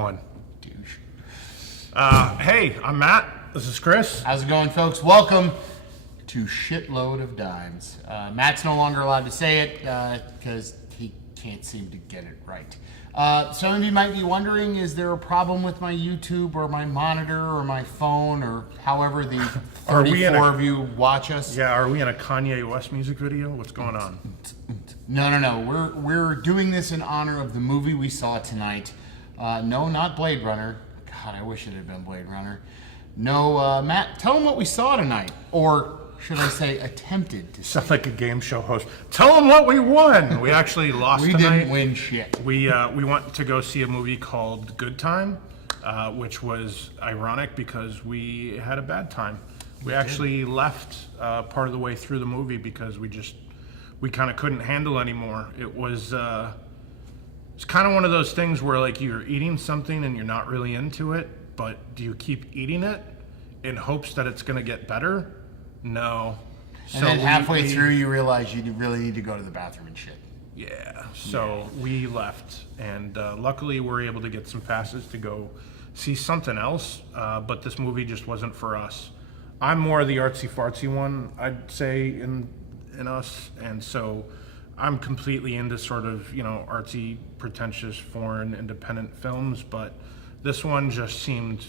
one. Douche. Hey, I'm Matt. This is Chris. How's it going, folks? Welcome to Shitload of Dimes. Matt's no longer allowed to say it because he can't seem to get it right. Some of you might be wondering, is there a problem with my YouTube or my monitor or my phone or however the 34 of you watch us? Yeah, are we in a Kanye West music video? What's going on? No. We're doing this in honor of the movie we saw tonight. No, not Blade Runner. God, I wish it had been Blade Runner. No, Matt, tell them what we saw tonight. Or should I say attempted to see. Sound like a game show host. Tell them what we won. We actually lost We tonight. didn't win shit. We went to go see a movie called Good Time, which was ironic because we had a bad time. We actually left part of the way through the movie because we kind of couldn't handle anymore. It was it's kind of one of those things where like you're eating something and you're not really into it, but do you keep eating it in hopes that it's going to get better? No. And then halfway through you realize you really need to go to the bathroom and shit. Yeah, so we left, and luckily we're able to get some passes to go see something else, but this movie just wasn't for us. I'm more the artsy-fartsy one, I'd say, in us, and so I'm completely into sort of, artsy, pretentious, foreign, independent films, but this one just seemed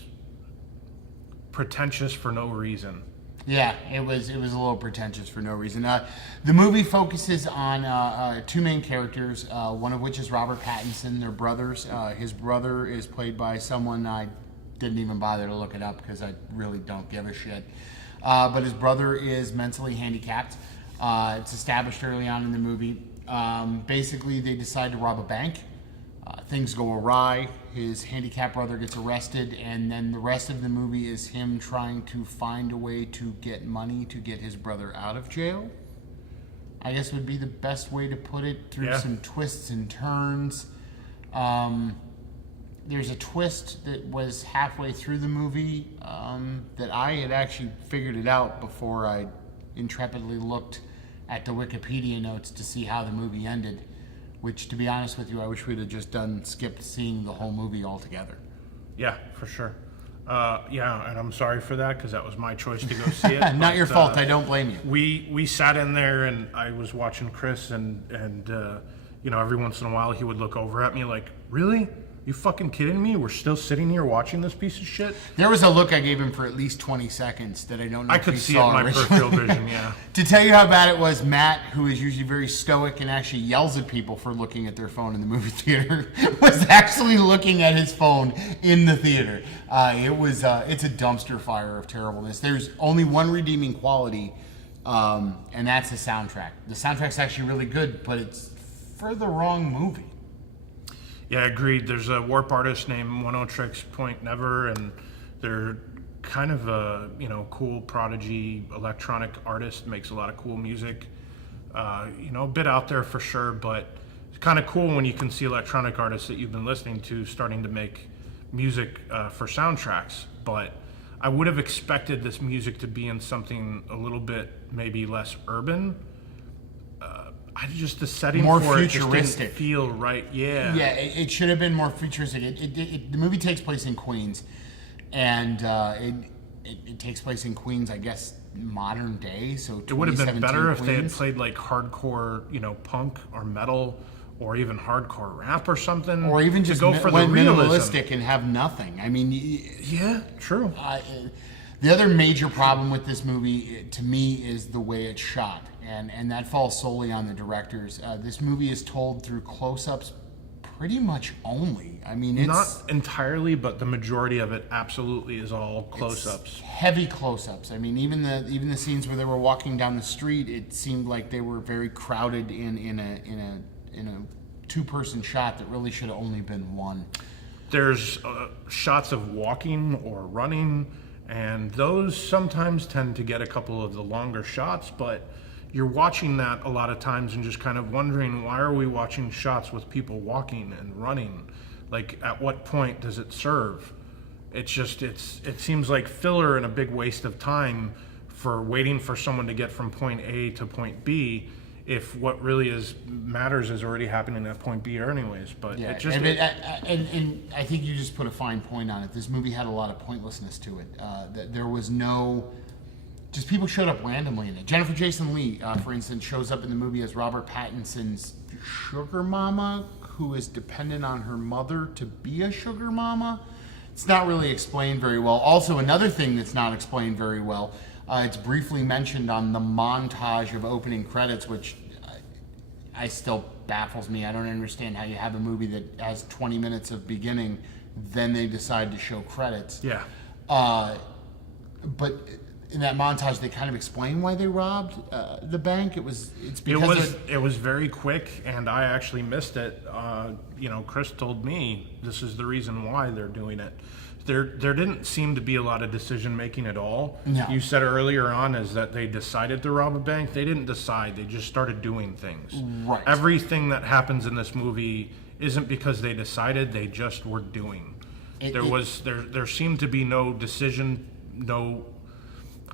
pretentious for no reason. Yeah, it was a little pretentious for no reason. The movie focuses on two main characters, one of which is Robert Pattinson. They're brothers. His brother is played by someone I didn't even bother to look it up because I really don't give a shit. But his brother is mentally handicapped. It's established early on in the movie. Basically, they decide to rob a bank. Things go awry. His handicapped brother gets arrested, and then the rest of the movie is him trying to find a way to get money to get his brother out of jail. I guess would be the best way to put it, through some twists and turns. There's a twist that was halfway through the movie that I had actually figured it out before I intrepidly looked at the Wikipedia notes to see how the movie ended. Which, to be honest with you, I wish we'd have just skipped seeing the whole movie altogether. Yeah, for sure. Yeah, and I'm sorry for that because that was my choice to go see it. Not your fault. I don't blame you. We sat in there and I was watching Chris and every once in a while he would look over at me like, really? You fucking kidding me? We're still sitting here watching this piece of shit? There was a look I gave him for at least 20 seconds that I don't know I if could he see saw it in my peripheral vision, yeah. To tell you how bad it was, Matt, who is usually very stoic and actually yells at people for looking at their phone in the movie theater, was actually looking at his phone in the theater. It's a dumpster fire of terribleness. There's only one redeeming quality, and that's the soundtrack. The soundtrack's actually really good, but it's for the wrong movie. Yeah, agreed. There's a warp artist named 10 Point Never, and they're kind of a cool prodigy electronic artist. Makes a lot of cool music. A bit out there for sure, but it's kind of cool when you can see electronic artists that you've been listening to starting to make music for soundtracks. But I would have expected this music to be in something a little bit maybe less urban. The setting more for futuristic. It just didn't feel right. Yeah. Yeah, it should have been more futuristic. The movie takes place in Queens, and it takes place in Queens, I guess, modern day. So it would have been better Queens. If they had played like hardcore, punk or metal, or even hardcore rap or something, or even just go for the minimalistic and have nothing. I mean, yeah, true. The other major problem with this movie, to me, is the way it's shot. And that falls solely on the directors. This movie is told through close-ups pretty much only. I mean, it's... Not entirely, but the majority of it absolutely is all close-ups. Heavy close-ups. I mean, even the scenes where they were walking down the street, it seemed like they were very crowded in a two-person shot that really should have only been one. There's shots of walking or running, and those sometimes tend to get a couple of the longer shots, but... You're watching that a lot of times and just kind of wondering, why are we watching shots with people walking and running? Like, at what point does it serve? It seems like filler and a big waste of time for waiting for someone to get from point A to point B if what really matters is already happening at point B anyways. But Yeah, it just and I think you just put a fine point on it. This movie had a lot of pointlessness to it. There was no, just people showed up randomly in it. Jennifer Jason Leigh, for instance, shows up in the movie as Robert Pattinson's sugar mama, who is dependent on her mother to be a sugar mama. It's not really explained very well. Also, another thing that's not explained very well, it's briefly mentioned on the montage of opening credits, which I still baffles me. I don't understand how you have a movie that has 20 minutes of beginning, then they decide to show credits. Yeah. But in that montage, they kind of explain why they robbed the bank. It's because it was very quick, and I actually missed it. Chris told me this is the reason why they're doing it. There didn't seem to be a lot of decision making at all. No. You said earlier on is that they decided to rob a bank. They didn't decide. They just started doing things. Right. Everything that happens in this movie isn't because they decided. They just were doing. There seemed to be no decision. No.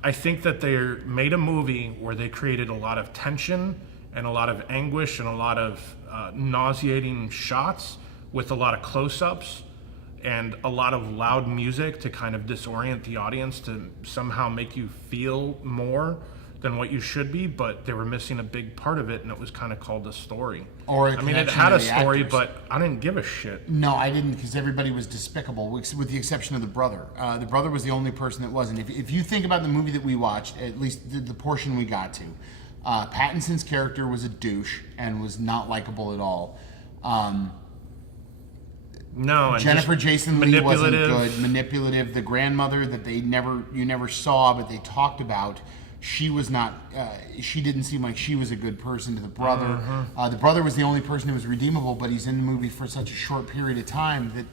I think that they made a movie where they created a lot of tension and a lot of anguish and a lot of nauseating shots with a lot of close-ups and a lot of loud music to kind of disorient the audience to somehow make you feel more than what you should be, but they were missing a big part of it, and it was kind of called a story. It had a story, but I didn't give a shit. No, I didn't, because everybody was despicable, with the exception of the brother. The brother was the only person that wasn't. If you think about the movie that we watched, at least the portion we got to, Pattinson's character was a douche and was not likable at all. No, and Jennifer Jason Leigh wasn't manipulative. good. Manipulative. The grandmother that you never saw, but they talked about, she was not. She didn't seem like she was a good person to the brother. The brother was the only person who was redeemable, but he's in the movie for such a short period of time that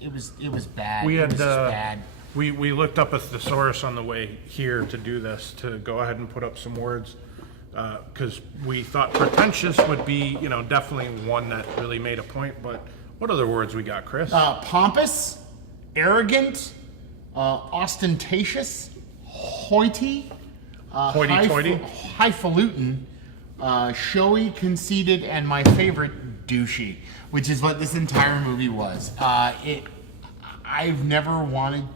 it was bad. We had It was just bad. we looked up a thesaurus on the way here to do this, to go ahead and put up some words, because we thought pretentious would be, definitely one that really made a point. But what other words we got, Chris? Pompous, arrogant, ostentatious, hoity, Hoity-toity? highfalutin, showy, conceited, and my favorite, douchey, which is what this entire movie was. I've never wanted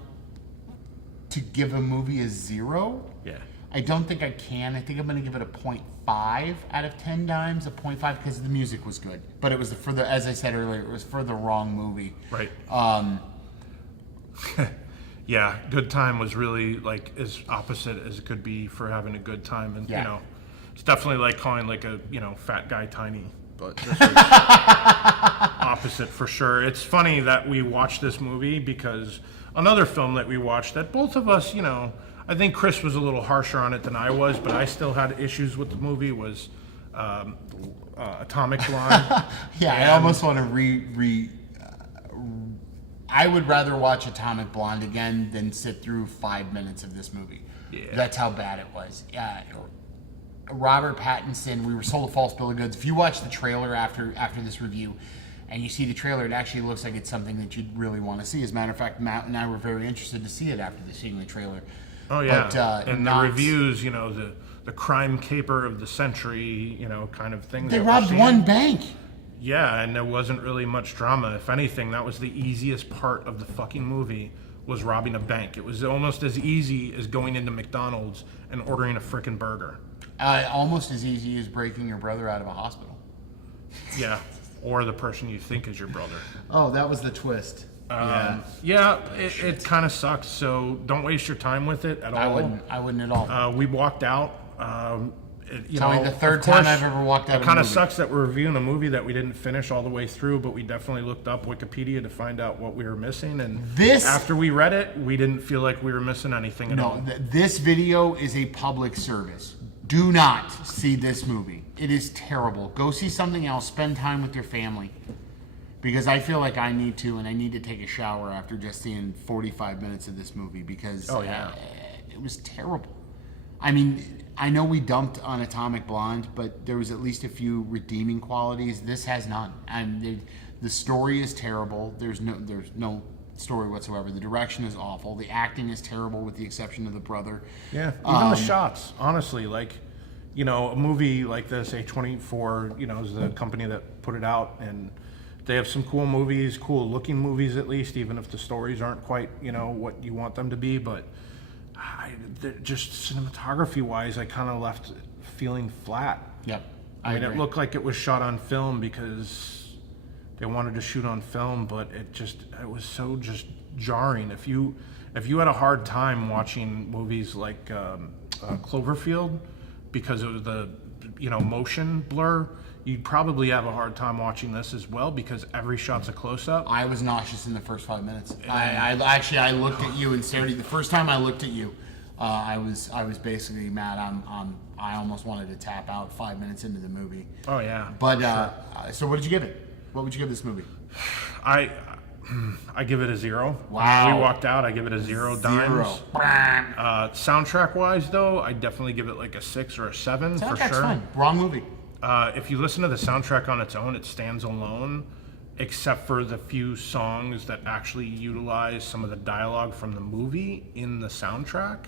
to give a movie a 0. Yeah. I don't think I can. I think I'm going to give it a 0.5 out of 10 dimes, a 0.5, because the music was good. But it was as I said earlier, it was for the wrong movie. Right. Yeah, good time was really like as opposite as it could be for having a good time, and Yeah. it's definitely like calling like a fat guy tiny, but this is opposite for sure. It's funny that we watched this movie because another film that we watched that both of us, I think Chris was a little harsher on it than I was, but I still had issues with the movie, was Atomic Blonde. Yeah, I almost want to I would rather watch Atomic Blonde again than sit through 5 minutes of this movie. Yeah. That's how bad it was. Robert Pattinson, we were sold a false bill of goods. If you watch the trailer after this review, and you see the trailer, it actually looks like it's something that you'd really want to see. As a matter of fact, Matt and I were very interested to see it after seeing the trailer. Oh yeah, But, and the reviews, the crime caper of the century, kind of things. They that we're robbed seeing. one bank. Yeah, and there wasn't really much drama. If anything, that was the easiest part of the fucking movie, was robbing a bank. It was almost as easy as going into McDonald's and ordering a frickin' burger. Almost as easy as breaking your brother out of a hospital. Yeah, or the person you think is your brother. Oh, that was the twist. It kind of sucks. So don't waste your time with it at all. I wouldn't at all. We walked out. It's only the third time I've ever walked out of a It kind of movie. sucks that we're reviewing a movie that we didn't finish all the way through, but we definitely looked up Wikipedia to find out what we were missing. And after we read it, we didn't feel like we were missing anything at all. No, this video is a public service. Do not see this movie. It is terrible. Go see something else. Spend time with your family. Because I feel like I need to, and I need to take a shower after just seeing 45 minutes of this movie, because it was terrible. I mean, I know we dumped on Atomic Blonde, but there was at least a few redeeming qualities. This has none. And the story is terrible. There's no story whatsoever. The direction is awful. The acting is terrible, with the exception of the brother. Yeah, even the shots, honestly, like, you know, a movie like this, A24, you know, is the company that put it out, and they have some cool movies, cool looking movies at least, even if the stories aren't quite, you know, what you want them to be. But just cinematography wise, I kind of left feeling flat. Yep. I mean, it looked like it was shot on film because they wanted to shoot on film, but it was so just jarring. If you had a hard time watching movies like Cloverfield because of the, you know, motion blur, you'd probably have a hard time watching this as well because every shot's a close-up. I was nauseous in the first 5 minutes. I looked at you and stared at you. The first time I looked at you, I was basically mad. I almost wanted to tap out 5 minutes into the movie. Oh yeah. But so what did you give it? What would you give this movie? I give it a 0. Wow. When we walked out, I give it a 0 dimes. Soundtrack wise though, I definitely give it like a 6 or a 7 for sure. Fine. Wrong movie. If you listen to the soundtrack on its own, it stands alone, except for the few songs that actually utilize some of the dialogue from the movie in the soundtrack.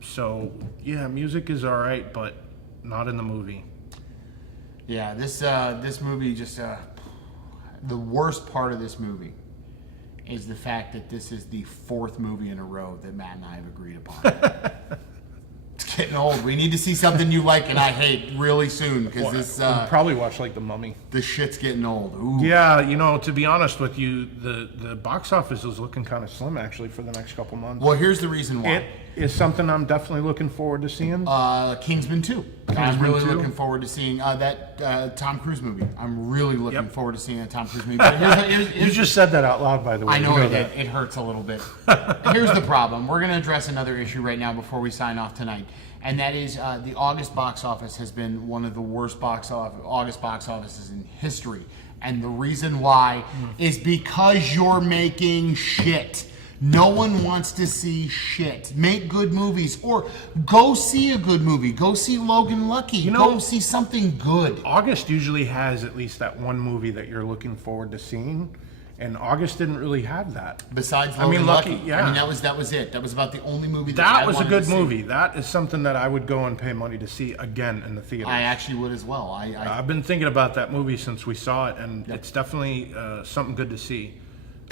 So yeah, music is all right, but not in the movie. Yeah, this movie just the worst part of this movie is the fact that this is the 4th movie in a row that Matt and I have agreed upon. It's getting old. We need to see something you like and I hate really soon because this We'll probably watch like The Mummy. This shit's getting old. Ooh. Yeah, you know, to be honest with you, the box office is looking kind of slim actually for the next couple months. Well, here's the reason why. It is something I'm definitely looking forward to seeing. Kingsman 2. I'm Kingsman really 2? looking forward to seeing that Tom Cruise movie. I'm really looking forward to seeing a Tom Cruise movie. But You just said that out loud, by the way. I know You it did. that. It hurts a little bit. Here's the problem. We're going to address another issue right now before we sign off tonight. And that is the August box office has been one of the worst August box offices in history. And the reason why is because you're making shit. No one wants to see shit. Make good movies or go see a good movie. Go see Logan Lucky. You know, go see something good. August usually has at least that one movie that you're looking forward to seeing. And August didn't really have that. Besides Logan Lucky, Lucky. yeah. I mean, that was it. That was about the only movie That I was a wanted good to see. movie. That is something that I would go and pay money to see again in the theater. I actually would as well. I've been thinking about that movie since we saw it, and it's definitely something good to see.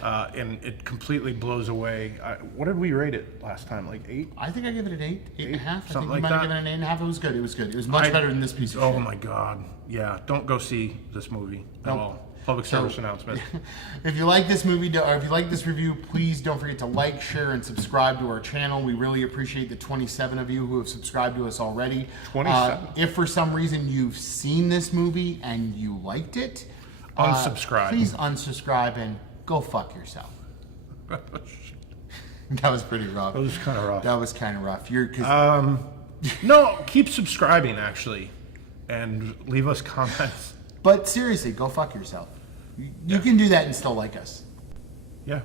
And it completely blows away. What did we rate it last time? Like 8? I think I give it an 8, 8.5. I think Something you like might have that. given it an 8.5. It was good. It was good. It was much better than this piece of shit. Oh my god! Yeah, don't go see this movie at all. Public service announcement. If you like this movie, or if you like this review, please don't forget to like, share, and subscribe to our channel. We really appreciate the 27 of you who have subscribed to us already. 27. If for some reason you've seen this movie and you liked it, Unsubscribe. Please unsubscribe and go fuck yourself. That was pretty rough. That was kind of rough. That was kind of rough. No, keep subscribing actually, and leave us comments. But seriously, go fuck yourself. You can do that and still like us. Yeah.